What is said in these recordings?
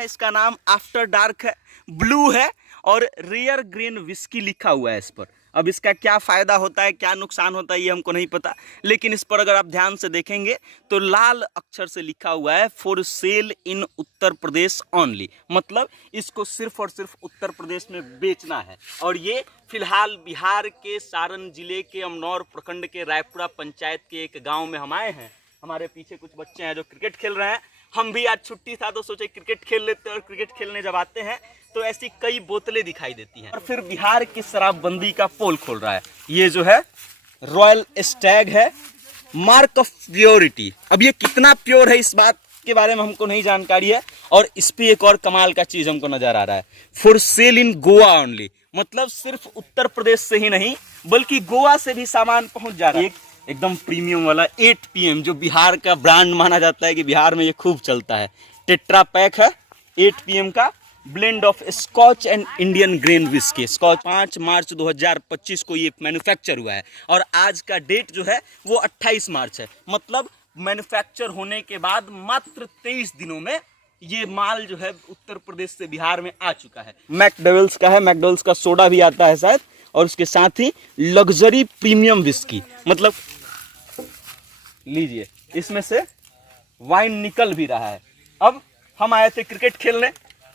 हैं, इसका नाम आफ्टर डार्क है, ब्लू है और रेयर ग्रेन विस्की लिखा हुआ है इस पर। अब इसका क्या फ़ायदा होता है, क्या नुकसान होता है, ये हमको नहीं पता, लेकिन इस पर अगर आप ध्यान से देखेंगे तो लाल अक्षर से लिखा हुआ है for sale in Uttar Pradesh only. मतलब इसको सिर्फ और सिर्फ उत्तर प्रदेश में बेचना है। और ये फिलहाल बिहार के सारण जिले के अमनौर प्रखंड के रायपुरा पंचायत के एक गाँव में हम आए हैं। हमारे पीछे कुछ बच्चे हैं जो क्रिकेट खेल रहे हैं। हम भी आज छुट्टी था तो सोचे क्रिकेट खेल लेते हैं, और क्रिकेट खेलने जब आते हैं तो ऐसी कई बोतलें दिखाई देती हैं। और फिर बिहार की शराबबंदी का पोल खोल रहा है। ये जो है रॉयल स्टैग है, मार्क ऑफ प्योरिटी। अब ये कितना प्योर है इस बात के बारे में हमको नहीं जानकारी है। और इस पे एक और कमाल का चीज हमको नजर आ रहा है, for sale in Goa only. मतलब सिर्फ उत्तर प्रदेश से ही नहीं बल्कि गोवा से भी सामान पहुंच जा रहा है। एकदम प्रीमियम वाला 8 PM जो बिहार का ब्रांड माना जाता है कि बिहार में ये खूब चलता है। टेट्रा पैक है 8 PM का, blend of Scotch and Indian grain whisky. Scotch 5 मार्च 2025 को ये मैन्युफैक्चर हुआ है और आज का डेट जो है वो 28 मार्च है। मतलब मैन्युफैक्चर होने के बाद मात्र 23 दिनों में ये माल जो है उत्तर प्रदेश से बिहार में आ चुका है। मैकडॉवेल्स का है, मैकडॉवेल्स का सोडा भी आता है शायद, और उसके साथ ही लग्जरी प्रीमियम विस्की। मतलब लीजिए, इसमें से वाइन निकल भी रहा है। अब हम आए थे क्रिकेट खेलने,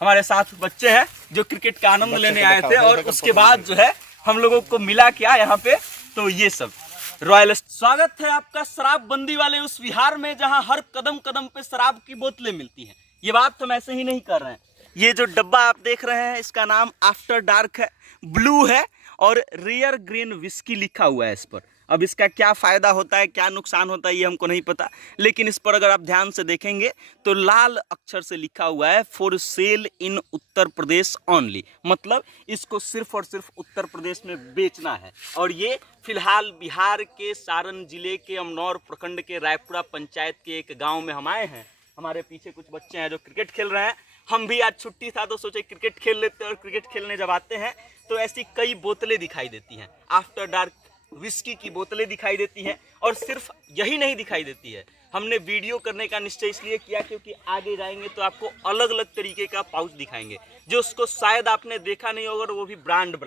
हमारे साथ बच्चे हैं जो क्रिकेट का आनंद लेने आए थे, और उसके बाद जो है हम लोगों को मिला क्या यहाँ पे, तो ये सब रॉयल। स्वागत है आपका शराबबंदी वाले उस बिहार में जहाँ हर कदम कदम पे शराब की बोतलें मिलती हैं। ये बात हम ऐसे ही नहीं कर रहे हैं। ये जो डब्बा आप देख रहे हैं इसका नाम आफ्टर डार्क है, ब्लू है और रेयर ग्रेन विस्की लिखा हुआ है इस पर। अब इसका क्या फ़ायदा होता है, क्या नुकसान होता है, ये हमको नहीं पता, लेकिन इस पर अगर आप ध्यान से देखेंगे तो लाल अक्षर से लिखा हुआ है for sale in Uttar Pradesh only. मतलब इसको सिर्फ और सिर्फ उत्तर प्रदेश में बेचना है। और ये फिलहाल बिहार के सारण जिले के अमनौर प्रखंड के रायपुरा पंचायत के एक गाँव में हम आए हैं। हमारे पीछे कुछ बच्चे हैं जो क्रिकेट खेल रहे हैं। हम भी आज छुट्टी था तो सोचे क्रिकेट खेल लेते हैं, और क्रिकेट खेलने जब आते हैं तो ऐसी कई बोतलें दिखाई देती हैं। आफ्टर डार्क विस्की की बोतलें दिखाई देती हैं। और सिर्फ यही नहीं दिखाई देती है, हमने वीडियो करने का निश्चय इसलिए किया क्योंकि आगे जाएंगे तो आपको अलग अलग तरीके का पाउच दिखाएंगे जो उसको शायद आपने देखा नहीं होगा, और वो भी ब्रांड।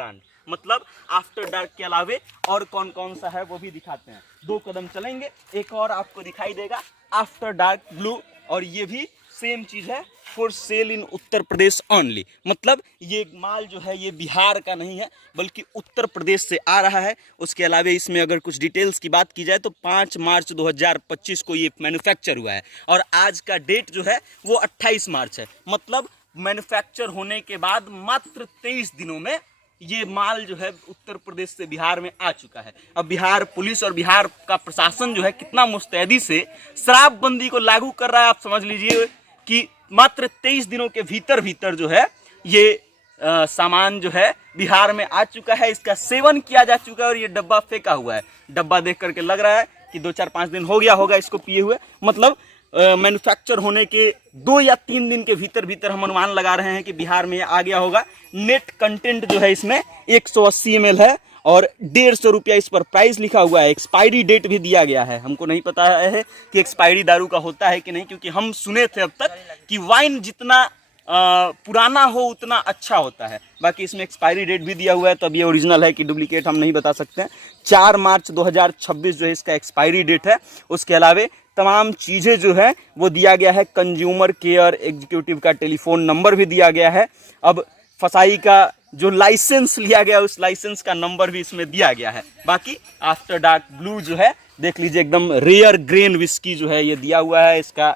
मतलब आफ्टर डार्क के अलावे और कौन कौन सा है वो भी दिखाते हैं। 2 कदम चलेंगे, एक और आपको दिखाई देगा आफ्टर डार्क ब्लू, और ये भी सेम चीज़ है for sale in Uttar Pradesh only. मतलब ये माल जो है ये बिहार का नहीं है बल्कि उत्तर प्रदेश से आ रहा है। उसके अलावा इसमें अगर कुछ डिटेल्स की बात की जाए तो 5 मार्च 2025 को ये मैन्युफैक्चर हुआ है और आज का डेट जो है वो 28 मार्च है। मतलब मैन्युफैक्चर होने के बाद मात्र 23 दिनों में ये माल जो है उत्तर प्रदेश से बिहार में आ चुका है। अब बिहार पुलिस और बिहार का प्रशासन जो है कितना मुस्तैदी से शराबबंदी को लागू कर रहा है, आप समझ लीजिए कि मात्र 23 दिनों के भीतर भीतर जो है ये सामान जो है बिहार में आ चुका है। इसका सेवन किया जा चुका है और ये डब्बा फेंका हुआ है। डब्बा देख करके लग रहा है कि 2-4-5 दिन हो गया होगा इसको पिए हुए। मतलब मैन्युफैक्चर होने के 2 या 3 दिन के भीतर भीतर हम अनुमान लगा रहे हैं कि बिहार में आ गया होगा। नेट कंटेंट जो है इसमें 180 ml है और 150 रुपया इस पर प्राइस लिखा हुआ है। एक्सपायरी डेट भी दिया गया है। हमको नहीं पता है कि एक्सपायरी दारू का होता है कि नहीं, क्योंकि हम सुने थे अब तक कि वाइन जितना पुराना हो उतना अच्छा होता है। बाकी इसमें एक्सपायरी डेट भी दिया हुआ है, तो अब ये ओरिजिनल है कि डुप्लीकेट हम नहीं बता सकते हैं। 4 मार्च 2026 जो है इसका एक्सपायरी डेट है। उसके अलावा तमाम चीज़ें जो है वो दिया गया है। कंज्यूमर केयर एग्जीक्यूटिव का टेलीफोन नंबर भी दिया गया है। अब फसाई का जो लाइसेंस लिया गया उस लाइसेंस का नंबर भी इसमें दिया गया है। बाकी आफ्टर डार्क ब्लू जो है देख लीजिए, एकदम रेयर ग्रेन विस्की जो है ये दिया हुआ है। इसका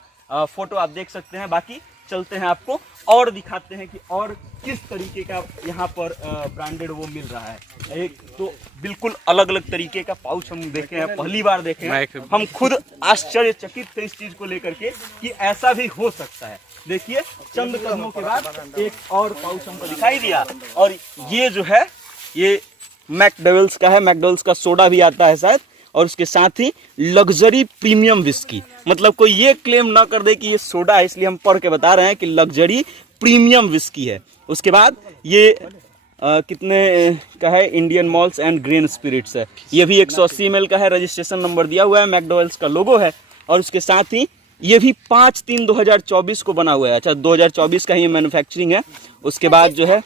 फोटो आप देख सकते हैं। बाकी चलते हैं आपको और दिखाते हैं कि और किस तरीके का यहाँ पर ब्रांडेड वो मिल रहा है। एक तो बिल्कुल अलग अलग तरीके का पाउच हम देखे हैं, पहली बार देखे हैं। हम खुद आश्चर्यचकित थे इस चीज को लेकर के कि ऐसा भी हो सकता है। देखिए चंद कदमों के बाद एक और पाउच हमको दिखाई दिया, और ये जो है ये मैकडॉवेल्स का है। मैकडॉवेल्स का सोडा भी आता है शायद, और उसके साथ ही लग्जरी प्रीमियम विस्की। मतलब कोई ये क्लेम ना कर दे कि ये सोडा है, इसलिए हम पढ़ के बता रहे हैं कि लग्जरी प्रीमियम विस्की है। उसके बाद ये कितने का है, Indian malts and grain spirits है। ये भी 180 ml का है। रजिस्ट्रेशन नंबर दिया हुआ है, मैकडॉवेल्स का लोगो है, और उसके साथ ही ये भी 5/3/2024 को बना हुआ है। अच्छा 2024 का ही मैन्युफैक्चरिंग है। उसके बाद जो है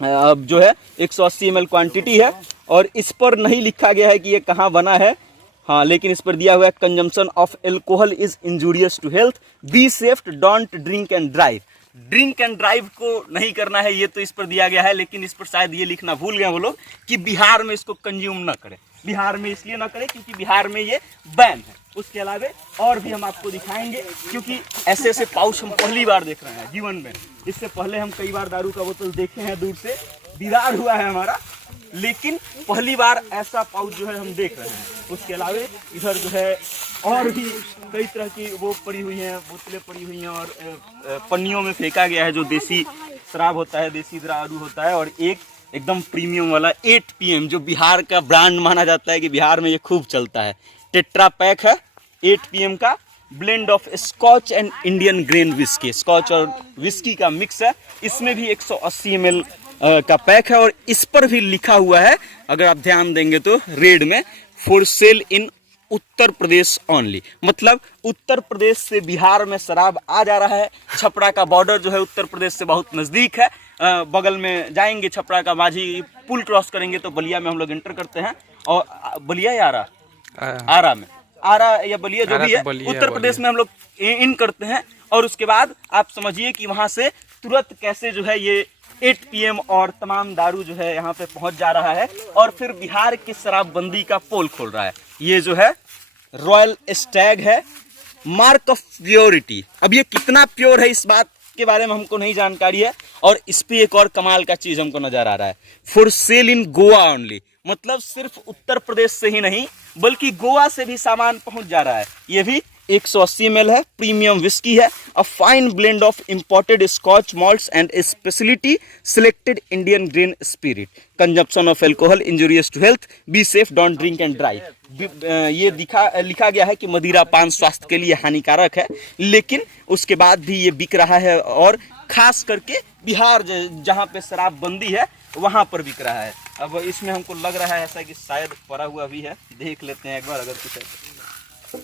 अब जो है 180 ml क्वांटिटी है और इस पर नहीं लिखा गया है कि ये कहाँ बना है। हाँ, लेकिन इस पर दिया हुआ है consumption of alcohol is injurious to health, be safe, don't drink and drive. Drink and drive को नहीं करना है, ये तो इस पर दिया गया है, लेकिन इस पर शायद ये लिखना भूल गए वो लोग कि बिहार में इसको कंज्यूम ना करें। बिहार में इसलिए ना करें क्योंकि बिहार में ये बैन है। उसके अलावा और भी हम आपको दिखाएंगे, क्योंकि ऐसे ऐसे पाउच हम पहली बार देख रहे हैं जीवन में। इससे पहले हम कई बार दारू का बोतल देखे हैं, दूर से दीदार हुआ है हमारा, लेकिन पहली बार ऐसा पाउच जो है हम देख रहे हैं। उसके अलावा इधर जो है और भी कई तरह की वो पड़ी हुई हैं, बोतलें पड़ी हुई हैं और पन्नियों में फेंका गया है जो देसी शराब होता है, देसी दारू होता है। और एक एकदम प्रीमियम वाला 8 PM जो बिहार का ब्रांड माना जाता है कि बिहार में ये खूब चलता है। टेट्रा पैक है 8 PM का, blend of Scotch and Indian grain whisky, Scotch और विस्की का मिक्स है। इसमें भी 180 ml का पैक है और इस पर भी लिखा हुआ है, अगर आप ध्यान देंगे तो रेड में, for sale in Uttar Pradesh only. मतलब उत्तर प्रदेश से बिहार में शराब आ जा रहा है। छपरा का बॉर्डर जो है उत्तर प्रदेश से बहुत नज़दीक है। बगल में जाएंगे छपरा का माझी पुल क्रॉस करेंगे तो बलिया में हम लोग एंटर करते हैं। और बलिया या आरा में, आरा या बलिया जो भी है, उत्तर प्रदेश में हम लोग इन करते हैं। और उसके बाद आप समझिए कि वहाँ से तुरंत कैसे जो है ये 8 PM और तमाम दारू जो है यहाँ पे पहुँच जा रहा है और फिर बिहार की शराबबंदी का पोल खोल रहा है। ये जो है रॉयल स्टैग है, मार्क ऑफ प्योरिटी। अब ये कितना प्योर है इस बात के बारे में हमको नहीं जानकारी है। और इस पे एक और कमाल का चीज हमको नजर आ रहा है, for sale in Goa only. मतलब सिर्फ उत्तर प्रदेश से ही नहीं बल्कि गोवा से भी सामान पहुंच जा रहा है। ये भी 180 ml है, प्रीमियम विस्की है, a fine blend of imported Scotch malts and speciality selected Indian grain spirit, consumption of alcohol injurious to health, be safe, don't drink and drive. ये लिखा गया है कि मदिरा पान स्वास्थ्य के लिए हानिकारक है, लेकिन उसके बाद भी ये बिक रहा है और खास करके बिहार जहाँ पे शराबबंदी है वहाँ पर बिक रहा है। अब इसमें हमको लग रहा है ऐसा कि शायद पड़ा हुआ भी है, देख लेते हैं एक बार अगर कुछ है।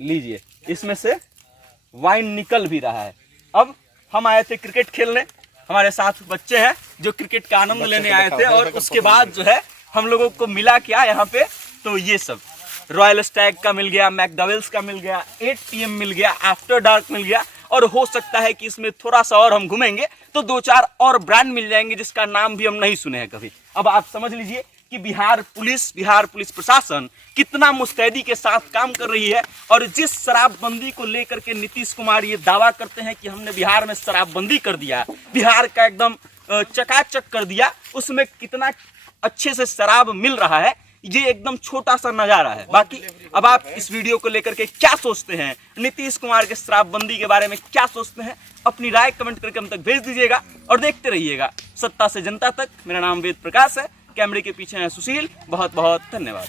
लीजिए, इसमें से वाइन निकल भी रहा है। अब हम आए थे क्रिकेट खेलने, हमारे साथ बच्चे हैं जो क्रिकेट का आनंद लेने आए थे और उसके बाद जो है हम लोगों को मिला क्या यहाँ पे, तो ये सब रॉयल स्टैग का मिल गया, मैकडॉवेल्स का मिल गया, 8 PM मिल गया, आफ्टर डार्क मिल गया और हो सकता है कि इसमें थोड़ा सा और हम घूमेंगे तो 2-4 और ब्रांड मिल जाएंगे जिसका नाम भी हम नहीं सुने हैं कभी। अब आप समझ लीजिए कि बिहार पुलिस प्रशासन कितना मुस्तैदी के साथ काम कर रही है। और जिस शराबबंदी को लेकर के नीतीश कुमार ये दावा करते हैं कि हमने बिहार में शराबबंदी कर दिया, बिहार का एकदम चकाचक कर दिया, उसमें कितना अच्छे से शराब मिल रहा है, ये एकदम छोटा सा नजारा है। बाकी अब आप इस वीडियो को लेकर के क्या सोचते हैं, नीतीश कुमार के शराबबंदी के बारे में क्या सोचते हैं, अपनी राय कमेंट करके हम तक भेज दीजिएगा और देखते रहिएगा सत्ता से जनता तक। मेरा नाम वेद प्रकाश है, कैमरे के पीछे है सुशील। बहुत बहुत धन्यवाद।